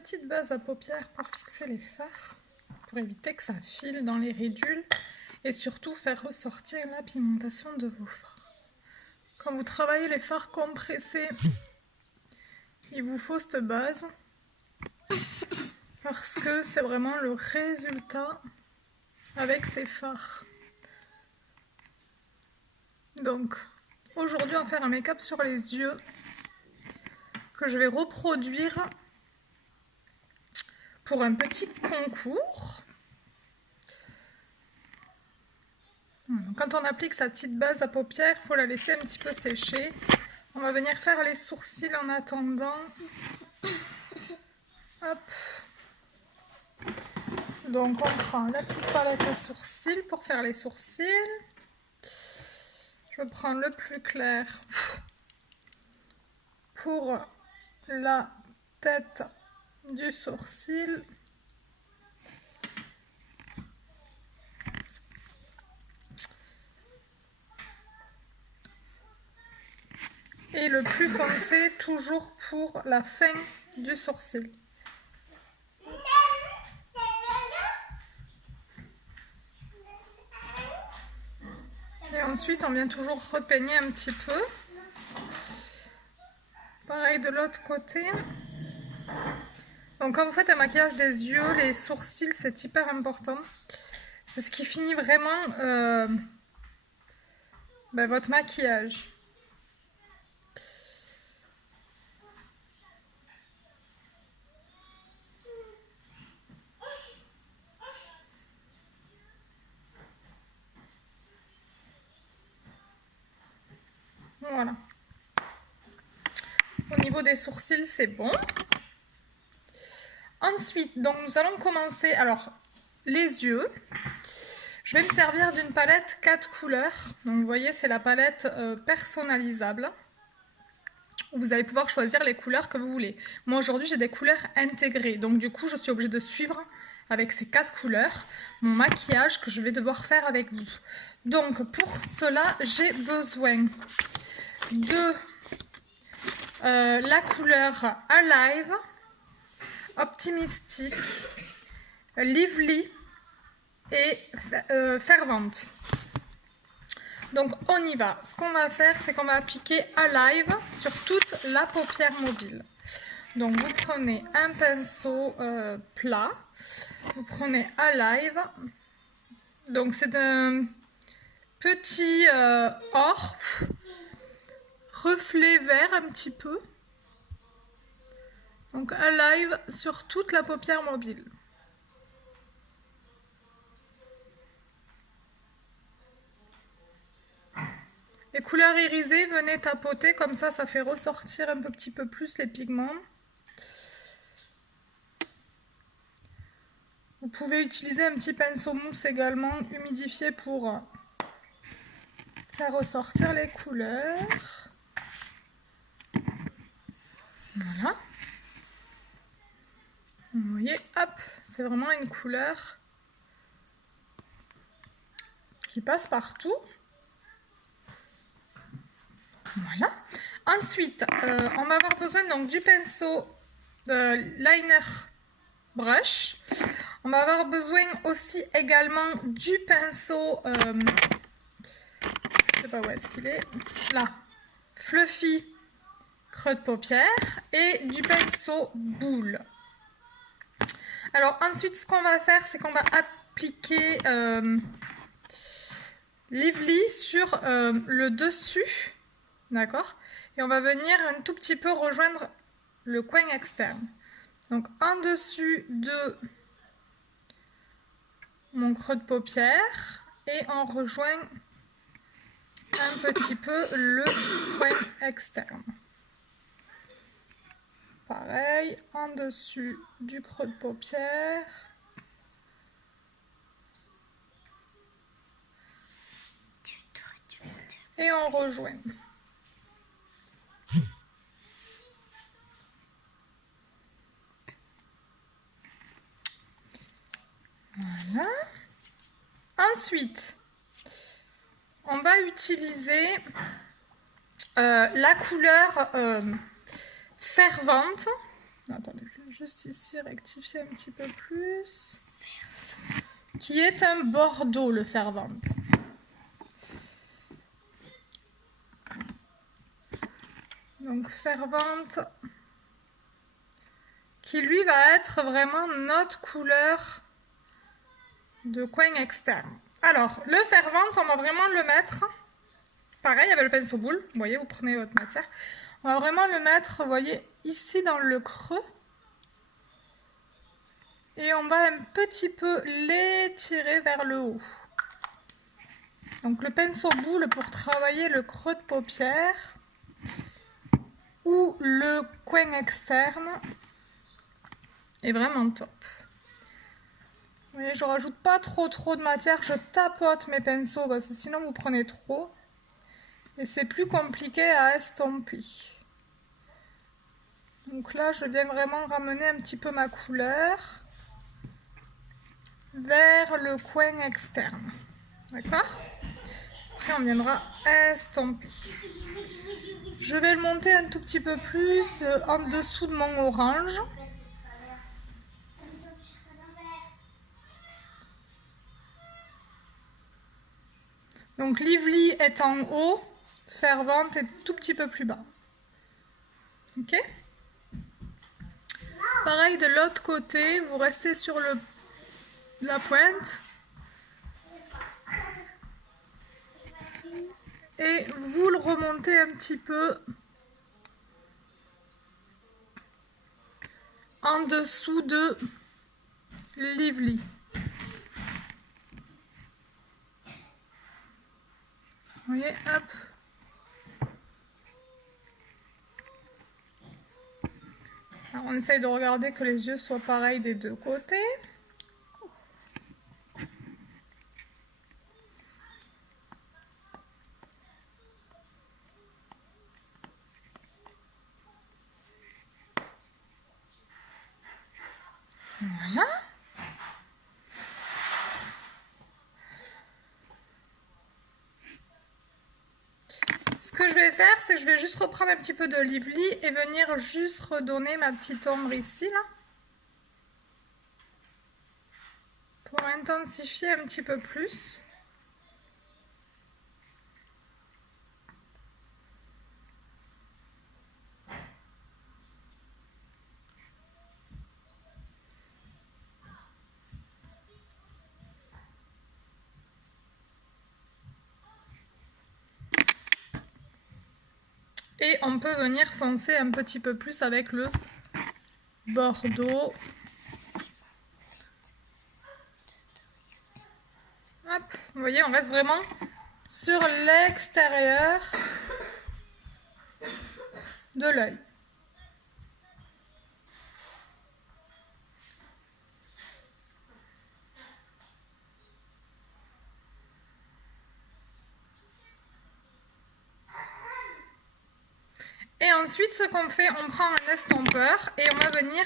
petite base à paupières pour fixer les fards, pour éviter que ça file dans les ridules et surtout faire ressortir la pigmentation de vos fards. Quand vous travaillez les fards compressés, il vous faut cette base parce que c'est vraiment le résultat avec ces fards. Donc aujourd'hui on va faire un make-up sur les yeux que je vais reproduire pour un petit concours. Donc, quand on applique sa petite base à paupières, il faut la laisser un petit peu sécher. On va venir faire les sourcils en attendant. Hop. Donc on prend la petite palette à sourcils pour faire les sourcils. Je prends le plus clair pour la tête du sourcil. Et le plus foncé toujours pour la fin du sourcil. Et ensuite on vient toujours repeigner un petit peu. Pareil de l'autre côté. Donc quand vous faites un maquillage des yeux, les sourcils c'est hyper important. C'est ce qui finit vraiment votre maquillage. Voilà. Au niveau des sourcils, c'est bon. Ensuite, donc nous allons commencer. Alors, les yeux. Je vais me servir d'une palette 4 couleurs. Donc, vous voyez, c'est la palette personnalisable. Vous allez pouvoir choisir les couleurs que vous voulez. Moi, aujourd'hui, j'ai des couleurs intégrées. Donc, du coup, je suis obligée de suivre avec ces 4 couleurs mon maquillage que je vais devoir faire avec vous. Donc, pour cela, j'ai besoin de la couleur Alive, Optimistic, Lively et Fervente. Donc on y va. Ce qu'on va faire, c'est qu'on va appliquer Alive sur toute la paupière mobile. Donc vous prenez un pinceau plat, vous prenez Alive. Donc c'est un petit or reflet vert un petit peu. Donc Alive sur toute la paupière mobile. Les couleurs irisées, venez tapoter, comme ça fait ressortir un petit peu plus les pigments. Vous pouvez utiliser un petit pinceau mousse également, humidifié pour faire ressortir les couleurs. Voilà. Vous voyez, hop, c'est vraiment une couleur qui passe partout. Voilà. Ensuite, on va avoir besoin donc du pinceau liner brush. On va avoir besoin aussi également du pinceau, je sais pas où est-ce qu'il est, là, fluffy creux de paupière et du pinceau boule. Alors ensuite, ce qu'on va faire, c'est qu'on va appliquer Lively sur le dessus. D'accord? Et on va venir un tout petit peu rejoindre le coin externe. Donc en dessus de mon creux de paupière et on rejoint un petit peu le coin externe. Pareil, en dessus du creux de paupière. Et on rejoint. Voilà. Ensuite, on va utiliser la couleur fervente. Attendez, juste ici rectifier un petit peu plus. Qui est un bordeaux, le Fervente. Donc Fervente, qui lui va être vraiment notre couleur de coin externe. Alors, le Fervente, on va vraiment le mettre, pareil avec le pinceau boule, vous voyez, vous prenez votre matière, on va vraiment le mettre, vous voyez, ici dans le creux. Et on va un petit peu l'étirer vers le haut. Donc le pinceau boule pour travailler le creux de paupière ou le coin externe est vraiment top. Vous voyez, je rajoute pas trop de matière, je tapote mes pinceaux parce que sinon vous prenez trop et c'est plus compliqué à estomper. Donc là, je viens vraiment ramener un petit peu ma couleur vers le coin externe. D'accord? Après, on viendra estomper. Je vais le monter un tout petit peu plus en dessous de mon orange. Donc, Lively est en haut, Fervente est tout petit peu plus bas. Ok? Pareil de l'autre côté, vous restez sur la pointe. Et vous le remontez un petit peu en dessous de Lively. Vous voyez, hop. Alors, on essaye de regarder que les yeux soient pareils des deux côtés. Voilà. Ce que je vais faire, c'est que je vais juste reprendre un petit peu de Lively et venir juste redonner ma petite ombre ici, là. Pour intensifier un petit peu plus. Et on peut venir foncer un petit peu plus avec le bordeaux. Hop, vous voyez, on reste vraiment sur l'extérieur de l'œil. Et ensuite, ce qu'on fait, on prend un estompeur et on va venir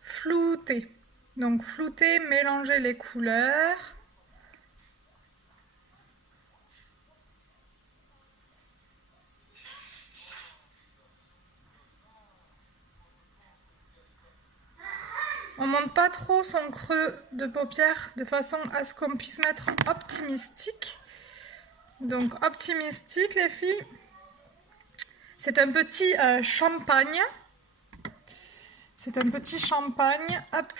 flouter. Donc flouter, mélanger les couleurs. On monte pas trop son creux de paupière de façon à ce qu'on puisse mettre optimistique. Donc optimistique les filles. C'est un petit champagne. C'est un petit champagne, hop,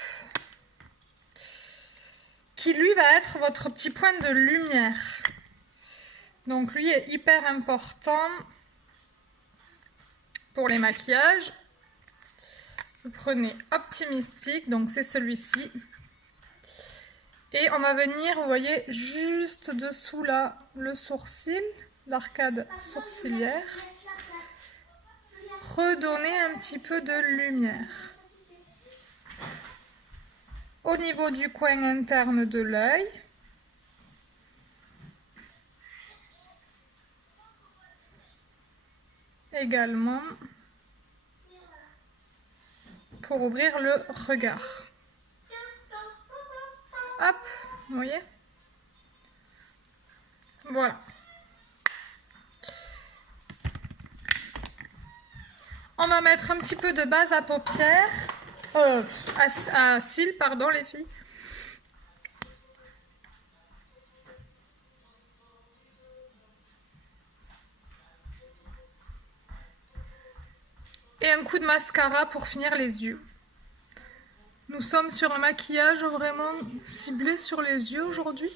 qui lui va être votre petit point de lumière. Donc lui est hyper important pour les maquillages. Vous prenez optimistique, donc c'est celui-ci. Et on va venir, vous voyez, juste dessous là, le sourcil, l'arcade sourcilière. Redonner un petit peu de lumière. Au niveau du coin interne de l'œil. Également pour ouvrir le regard. Hop, vous voyez? Voilà. On va mettre un petit peu de base à paupières à cils, pardon les filles. Et un coup de mascara pour finir les yeux. Nous sommes sur un maquillage vraiment ciblé sur les yeux aujourd'hui.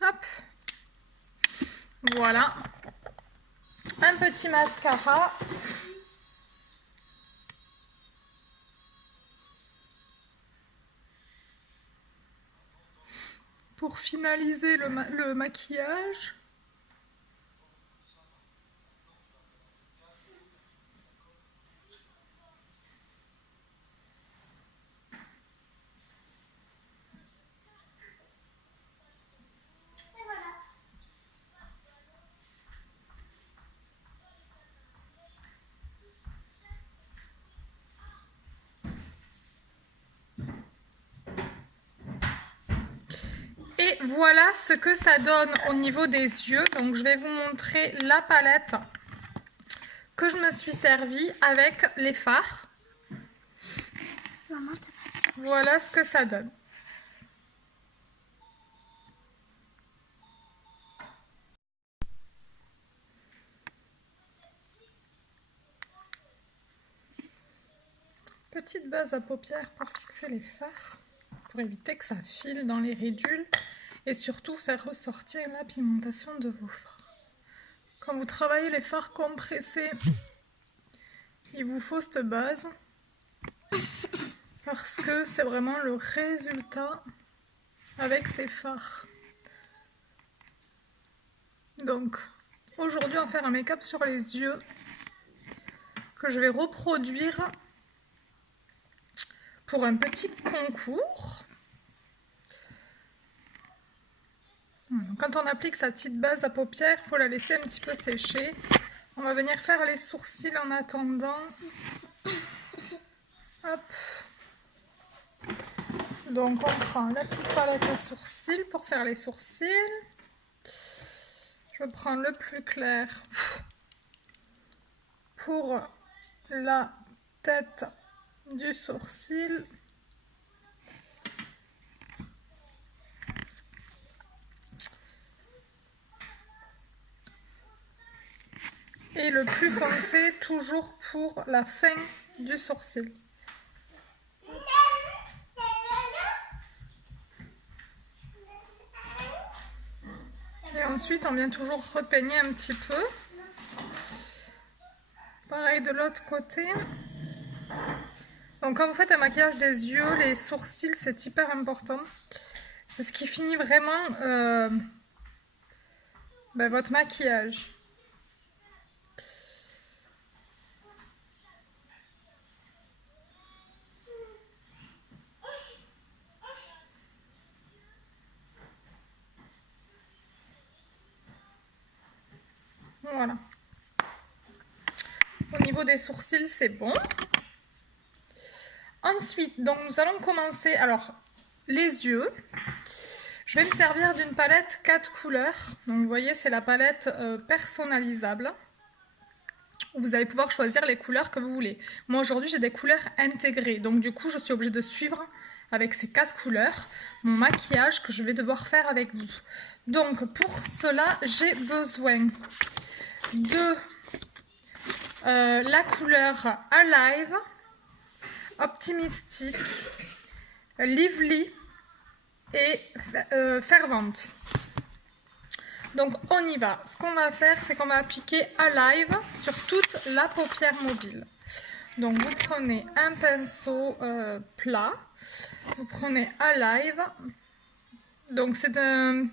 Hop. Voilà. Un petit mascara. Pour finaliser le maquillage. Et voilà ce que ça donne au niveau des yeux. Donc je vais vous montrer la palette que je me suis servie avec les fards. Voilà ce que ça donne. Petite base à paupières pour fixer les fards, pour éviter que ça file dans les ridules et surtout faire ressortir la pigmentation de vos fards. Quand vous travaillez les fards compressés, il vous faut cette base parce que c'est vraiment le résultat avec ces fards. Donc aujourd'hui on va faire un make-up sur les yeux que je vais reproduire pour un petit concours. Donc, quand on applique sa petite base à paupières, il faut la laisser un petit peu sécher. On va venir faire les sourcils en attendant. Hop. Donc on prend la petite palette à sourcils pour faire les sourcils. Je prends le plus clair pour la tête du sourcil. Et le plus foncé toujours pour la fin du sourcil. Et ensuite on vient toujours repeigner un petit peu. Pareil de l'autre côté. Donc quand vous faites un maquillage des yeux, les sourcils c'est hyper important. C'est ce qui finit vraiment votre maquillage. Voilà. Au niveau des sourcils, c'est bon. Ensuite, donc nous allons commencer. Alors, les yeux. Je vais me servir d'une palette 4 couleurs. Donc, vous voyez, c'est la palette personnalisable. Vous allez pouvoir choisir les couleurs que vous voulez. Moi, aujourd'hui, j'ai des couleurs intégrées. Donc, du coup, je suis obligée de suivre avec ces 4 couleurs mon maquillage que je vais devoir faire avec vous. Donc, pour cela, j'ai besoin de la couleur Alive, Optimistic, Lively et Fervente. Donc on y va. Ce qu'on va faire, c'est qu'on va appliquer Alive sur toute la paupière mobile. Donc vous prenez un pinceau plat, vous prenez Alive. Donc c'est un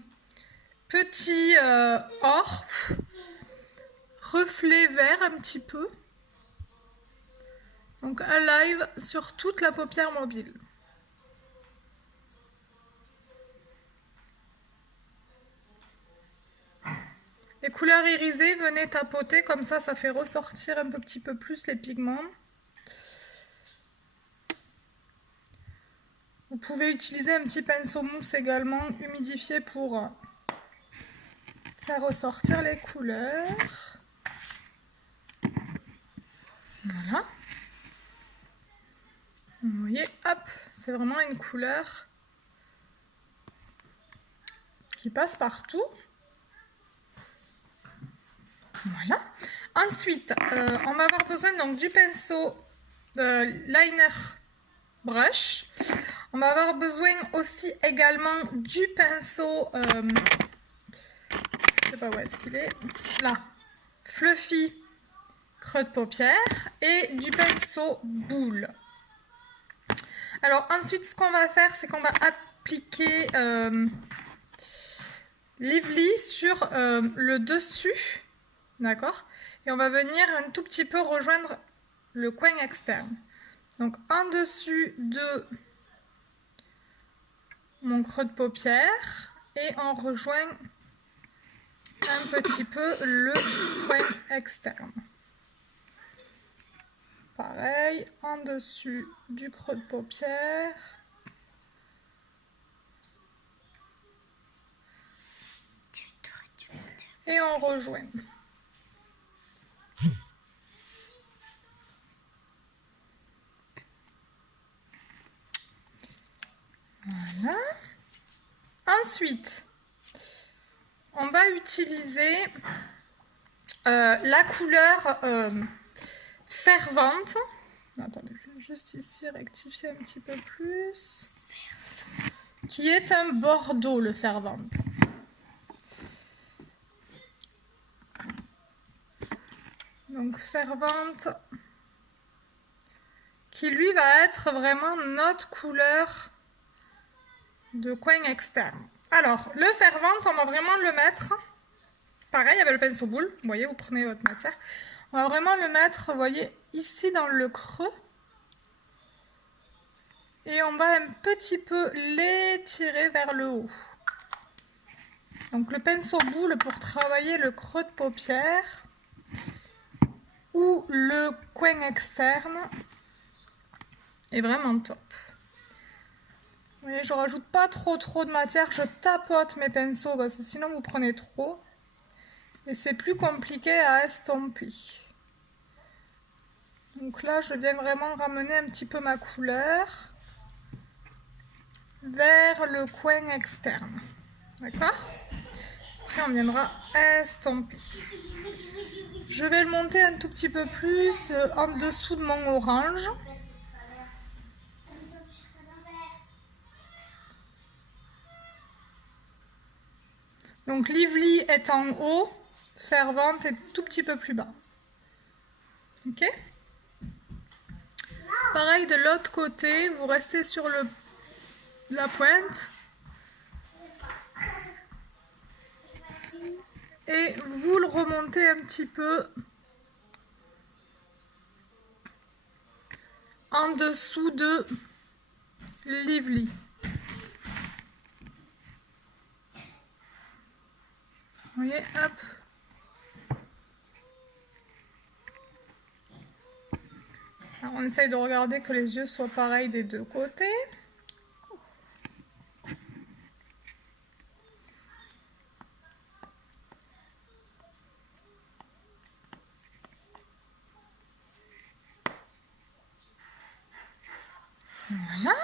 petit or, reflet vert un petit peu. Donc Alive sur toute la paupière mobile. Les couleurs irisées, venez tapoter, comme ça fait ressortir un petit peu plus les pigments. Vous pouvez utiliser un petit pinceau mousse également, humidifié pour faire ressortir les couleurs. Voilà. Vous voyez, hop, c'est vraiment une couleur qui passe partout. Voilà. Ensuite, on va avoir besoin donc du pinceau liner brush. On va avoir besoin aussi également du pinceau, je sais pas où est-ce qu'il est, là, fluffy creux de paupière et du pinceau boule. Alors ensuite, ce qu'on va faire, c'est qu'on va appliquer Lively sur le dessus, d'accord? Et on va venir un tout petit peu rejoindre le coin externe. Donc en dessus de mon creux de paupière et on rejoint un petit peu le coin externe. Pareil, en dessus du creux de paupière. Et on rejoint. Voilà. Ensuite, on va utiliser la couleur fervente. Attendez, je vais juste ici rectifier un petit peu plus. Qui est un bordeaux, le fervente. Donc fervente, qui lui va être vraiment notre couleur de coin externe. Alors, le fervente, on va vraiment le mettre, pareil avec le pinceau boule, vous voyez, vous prenez votre matière, on va vraiment le mettre, vous voyez, ici dans le creux, et on va un petit peu l'étirer vers le haut. Donc le pinceau boule pour travailler le creux de paupière, ou le coin externe, est vraiment top. Vous voyez, je rajoute pas trop de matière, je tapote mes pinceaux parce que sinon vous prenez trop et c'est plus compliqué à estomper. Donc là, je viens vraiment ramener un petit peu ma couleur vers le coin externe. D'accord? Après, on viendra estomper. Je vais le monter un tout petit peu plus en dessous de mon orange. Donc Lively est en haut, fervente est tout petit peu plus bas. Ok? Pareil de l'autre côté, vous restez sur la pointe. Et vous le remontez un petit peu en dessous de Lively. Vous voyez, hop. Alors, on essaye de regarder que les yeux soient pareils des deux côtés. Voilà.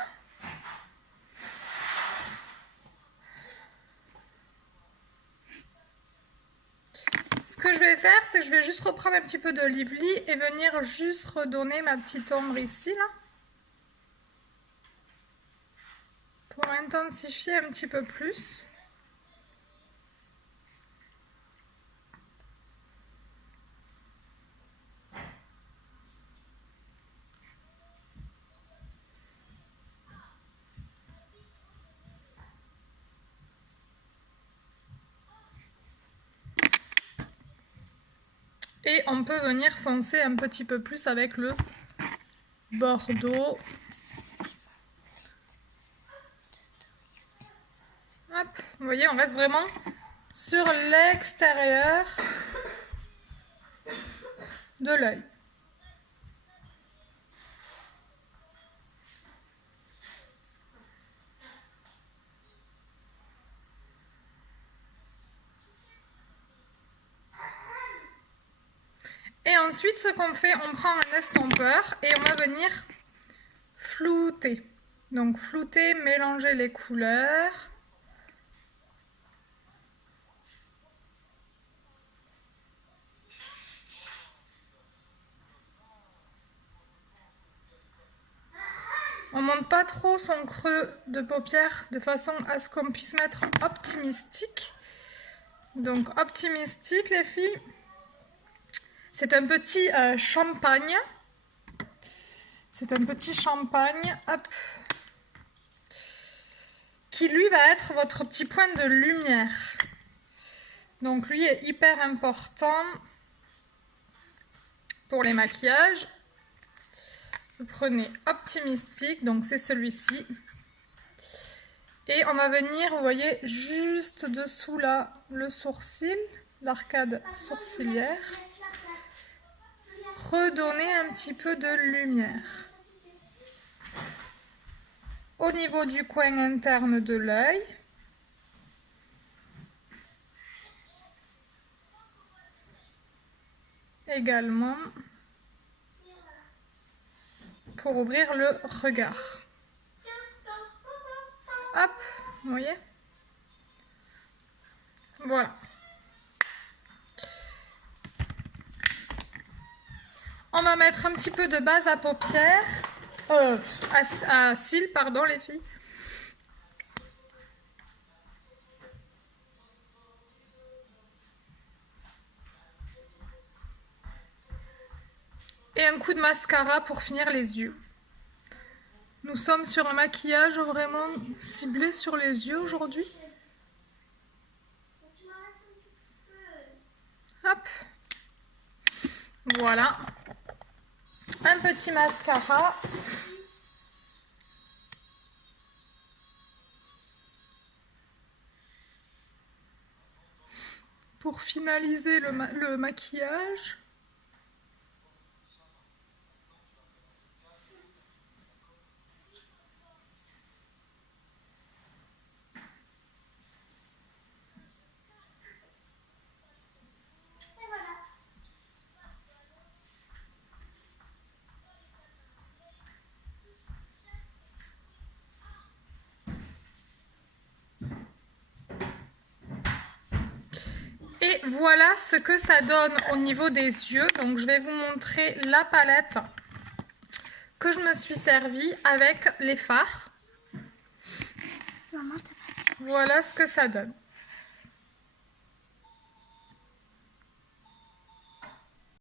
Ce que je vais faire, c'est que je vais juste reprendre un petit peu de Lively et venir juste redonner ma petite ombre ici, là. Pour intensifier un petit peu plus. Et on peut venir foncer un petit peu plus avec le bordeaux. Hop, vous voyez, on reste vraiment sur l'extérieur de l'œil. Et ensuite, ce qu'on fait, on prend un estompeur et on va venir flouter. Donc flouter, mélanger les couleurs. On monte pas trop son creux de paupière de façon à ce qu'on puisse mettre optimistique. Donc optimistique les filles, c'est un petit champagne. C'est un petit champagne, hop, qui lui va être votre petit point de lumière. Donc lui est hyper important pour les maquillages. Vous prenez optimistique, donc c'est celui-ci. Et on va venir, vous voyez, juste dessous là, le sourcil, l'arcade sourcilière. Redonner un petit peu de lumière. Au niveau du coin interne de l'œil. Également. Pour ouvrir le regard. Hop, vous voyez? Voilà. On va mettre un petit peu de base à paupières, à cils, pardon les filles. Et un coup de mascara pour finir les yeux. Nous sommes sur un maquillage vraiment ciblé sur les yeux aujourd'hui. Hop. Voilà. Un petit mascara. Pour finaliser le maquillage. Et voilà ce que ça donne au niveau des yeux. Donc je vais vous montrer la palette que je me suis servie avec les fards. Voilà ce que ça donne.